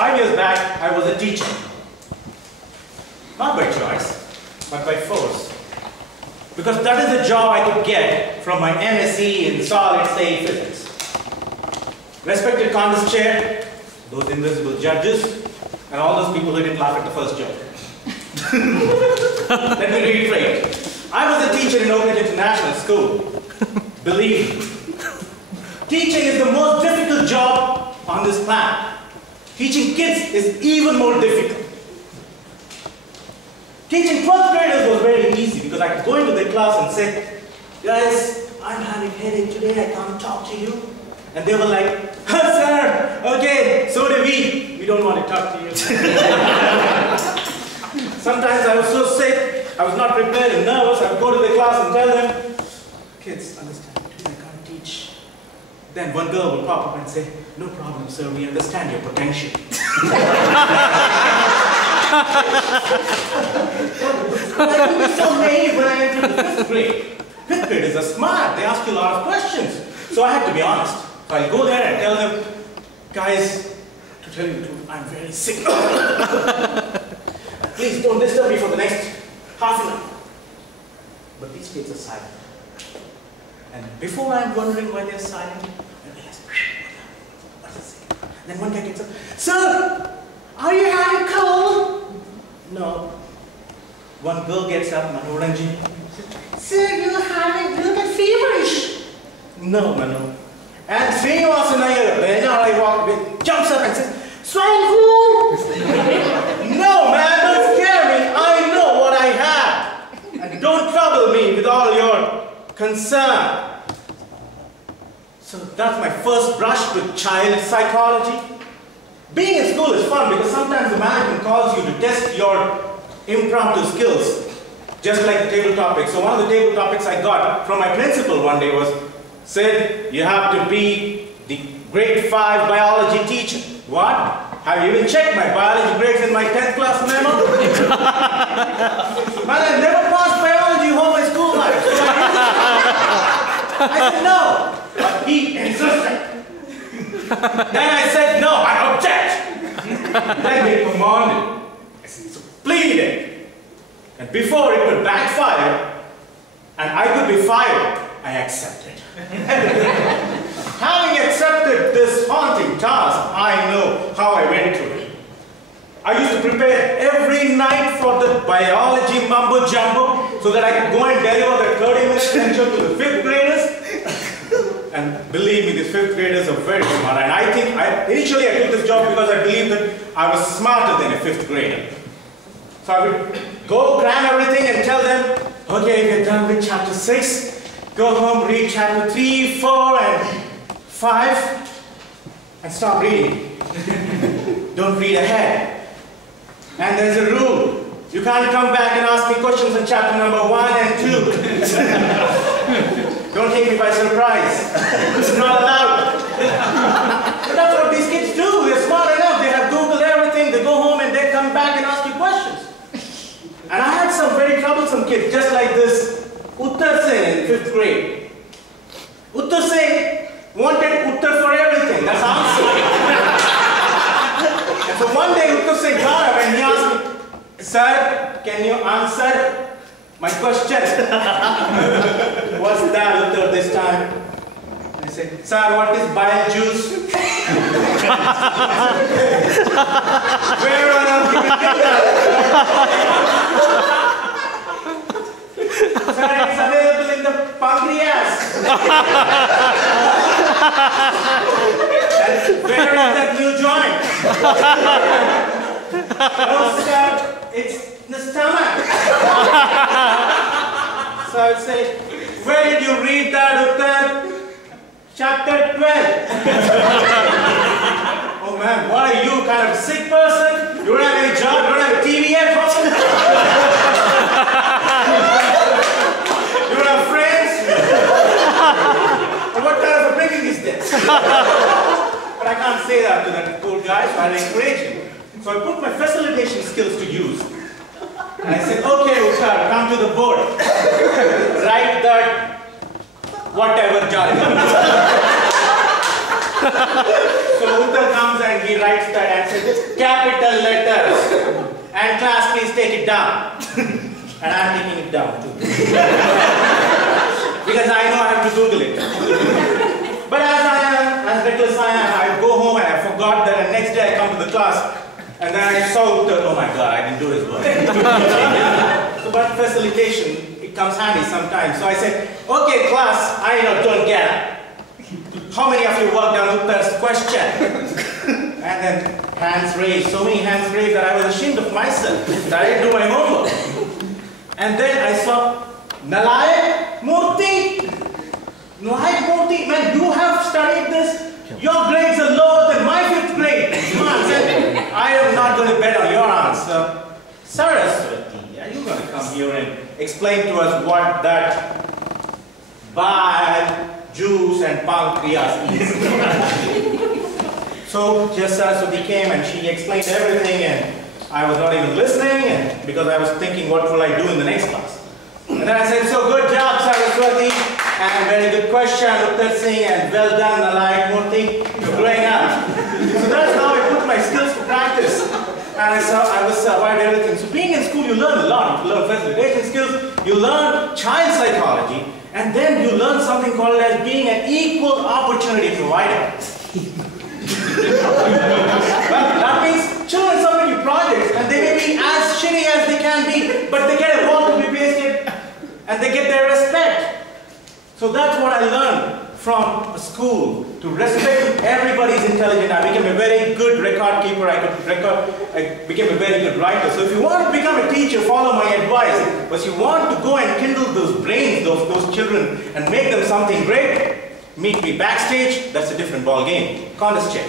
5 years back, I was a teacher. Not by choice, but by force. Because that is the job I could get from my MSc in solid-state physics. Respected Congress chair, those invisible judges, and all those people who didn't laugh at the first joke. Let me reiterate. I was a teacher in Oak Ridge International School. Believe me, teaching is the most difficult job on this planet. Teaching kids is even more difficult. Teaching 12th graders was very easy because I could go into the class and say, guys, I'm having a headache today, I can't talk to you. And they were like, sir, okay, so do we. We don't want to talk to you. Sometimes I was so sick, I was not prepared and nervous, I would go to the class and tell them, kids, understand, I can't teach. Then one girl would pop up and say, no problem, sir, we understand your potential. I could be so naive when I entered the 5th grade. 5th graders are smart, they ask you a lot of questions. So I had to be honest. So I'll go there and tell them, guys, to tell you the truth, I'm very sick. Please don't disturb me for the next half an hour. But these kids are silent. And before I'm wondering why they're silent, I realize, what is this? And then one guy gets up, sir, are you having a cold? No. One girl gets up, Manu Ranjini, sir, you're having a little feverish. No, Manu. And Srinivas Nair, jumps up and says, swine flu! No, man, don't scare me. I know what I have. And don't trouble me with all your concern. So that's my first brush with child psychology. Being in school is fun because sometimes the management calls you to test your impromptu skills, just like the table topics. So one of the table topics I got from my principal one day was, said, you have to be the grade 5 biology teacher. What? Have you even checked my biology grades in my 10th class memo? Man, I never passed biology all my school life. So I said no. But he insisted. Then I said no, I object. Then he commanded. I said, pleaded. And before it could backfire, and I could be fired, I accepted. Having accepted this haunting task, I know how I went through it. I used to prepare every night for the biology mumbo jumbo so that I could go and deliver that 30-minute lecture to the 5th graders. And believe me, these 5th graders are very smart. And I think, initially I took this job because I believed that I was smarter than a 5th grader. So I would go cram everything and tell them, okay, we're done with chapter 6. Go home, read chapter 3, 4, and 5, and stop reading. Don't read ahead. And there's a rule. You can't come back and ask me questions on chapter number 1 and 2. Don't take me by surprise. It's not allowed. But that's what these kids do. They're smart enough. They have Googled everything. They go home and they come back and ask you questions. And I had some very troublesome kids, just like this Uttar Singh in 5th grade. Uttar Singh wanted Uttar for everything. That's the answer. And so one day Uttar Singh got up and he asked me, sir, can you answer my question? What's that, Uttar, this time? And I said, sir, what is bile juice? Where on earth did you get that? Sir, it's available in the pancreas. And where is that new joint? No, sir, it's in the stomach. So I would say, where did you read that, Uttar? Chapter 12. Oh man, what are you, kind of a sick person? You don't have any job, you don't have a TV yet? You don't have friends? What kind of a bringing is this? But I can't say that to that poor guy, so I encourage him. So I put my facilitation skills to use. And I said, okay, Uttar, come to the board. Write that whatever jargon. So Uttar comes and he writes that and says, capital letters. And class, please take it down. And I'm taking it down too. Because I know I have to Google it. But as reckless I am, I go home and I forgot that, and next day I come to the class and then I saw Uttar, oh my God, I didn't do his work. So, but facilitation, it comes handy sometimes. So I said, okay class, I don't get it. How many of you worked on Uttar's question? And then hands raised, so many hands raised that I was ashamed of myself, that I didn't do my homework. And then I saw Nalayak Murthy. Nalayak Murthy, man, you have studied this. Your grades are lower than my 5th grade. I am not going to bet on your answer. Saraswati, are you going to come here and explain to us what that bad juice and pancreas is? So just Saraswati came and she explained everything, and I was not even listening, and because I was thinking what will I do in the next class. And then I said, so good job Saraswati, and very good question Uttar Singh, and well done Nalayak Murthy, you're growing up. So that's how I put my skills to practice. And I survived everything. So being in school, you learn a lot. You learn facilitation skills, you learn child psychology, and then you learn something called as being an equal opportunity provider. Well, that means children submit you projects and they may be as shitty as they can be, but they get a wall to be pasted and they get their respect. So that's what I learned from school, to respect everybody's intelligence. I became a very good record keeper. I became a very good writer. So if you want to become a teacher, follow my advice. But you want to go and kindle those brains, those children, and make them something great, meet me backstage. That's a different ball game. Contest check.